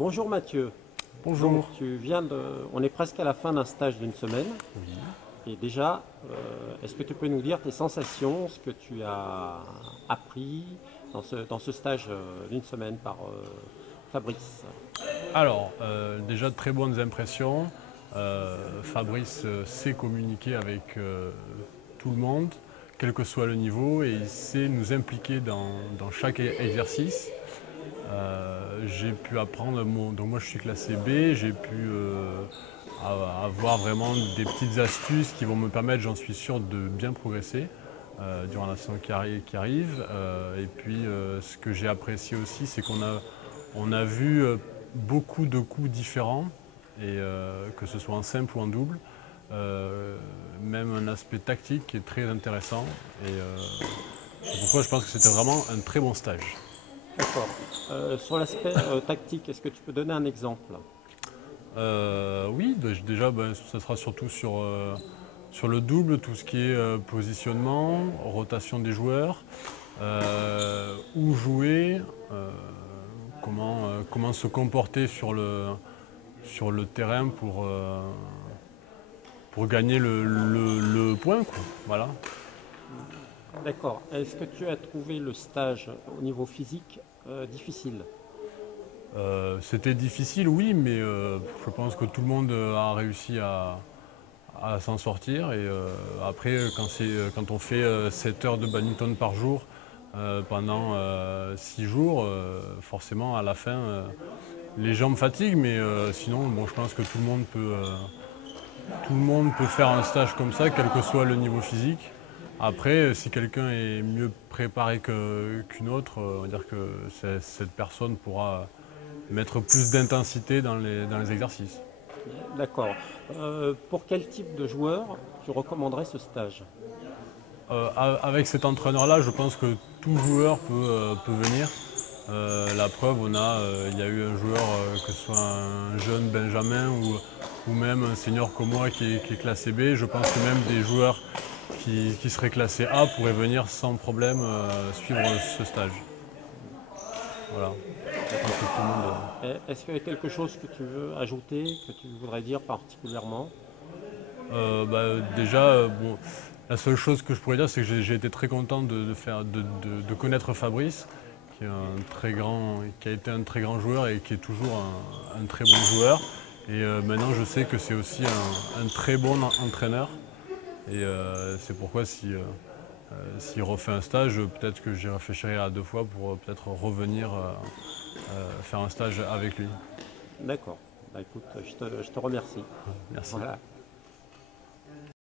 Bonjour Mathieu. Bonjour. Donc, on est presque à la fin d'un stage d'une semaine. Oui. Et déjà, est-ce que tu peux nous dire tes sensations, ce que tu as appris dans ce stage d'une semaine par Fabrice? Alors, déjà de très bonnes impressions. Fabrice sait communiquer avec tout le monde, quel que soit le niveau, et il sait nous impliquer dans chaque exercice. J'ai pu apprendre, donc moi je suis classé B, j'ai pu avoir vraiment des petites astuces qui vont me permettre, j'en suis sûr, de bien progresser durant la saison qui arrive. Et puis ce que j'ai apprécié aussi, c'est on a vu beaucoup de coups différents, et que ce soit en simple ou en double. Même un aspect tactique qui est très intéressant. Et c'est pourquoi je pense que c'était vraiment un très bon stage. D'accord. Sur l'aspect tactique, est-ce que tu peux donner un exemple? Oui, déjà, ça sera surtout sur le double, tout ce qui est positionnement, rotation des joueurs, où jouer, comment se comporter sur le terrain pour gagner le point, quoi. Voilà. D'accord. Est-ce que tu as trouvé le stage au niveau physique difficile? C'était difficile, oui, mais je pense que tout le monde a réussi à s'en sortir. Et après, quand on fait 7 heures de badminton par jour pendant 6 jours, forcément à la fin, les jambes fatiguent, mais sinon, bon, je pense que tout le monde peut faire un stage comme ça, quel que soit le niveau physique. Après, si quelqu'un est mieux préparé qu'une autre, on va dire que cette personne pourra mettre plus d'intensité dans les exercices. D'accord. Pour quel type de joueur tu recommanderais ce stage? Avec cet entraîneur-là, je pense que tout joueur peut venir. La preuve, il y a eu un joueur, que ce soit un jeune Benjamin ou même un senior comme moi qui est classé B. Je pense que même des joueurs qui seraient classés A pourraient venir sans problème suivre ce stage. Voilà. Je pense que tout le monde. Est-ce qu'il y a quelque chose que tu veux ajouter, que tu voudrais dire particulièrement? Déjà, bon, la seule chose que je pourrais dire, c'est que j'ai été très content de connaître Fabrice, qui a été un très grand joueur et qui est toujours un très bon joueur. Et maintenant, je sais que c'est aussi un très bon entraîneur. Et c'est pourquoi s'il refait un stage, peut-être que j'y réfléchirai à 2 fois pour peut-être revenir faire un stage avec lui. D'accord. Bah, écoute, je te remercie. Merci. Voilà.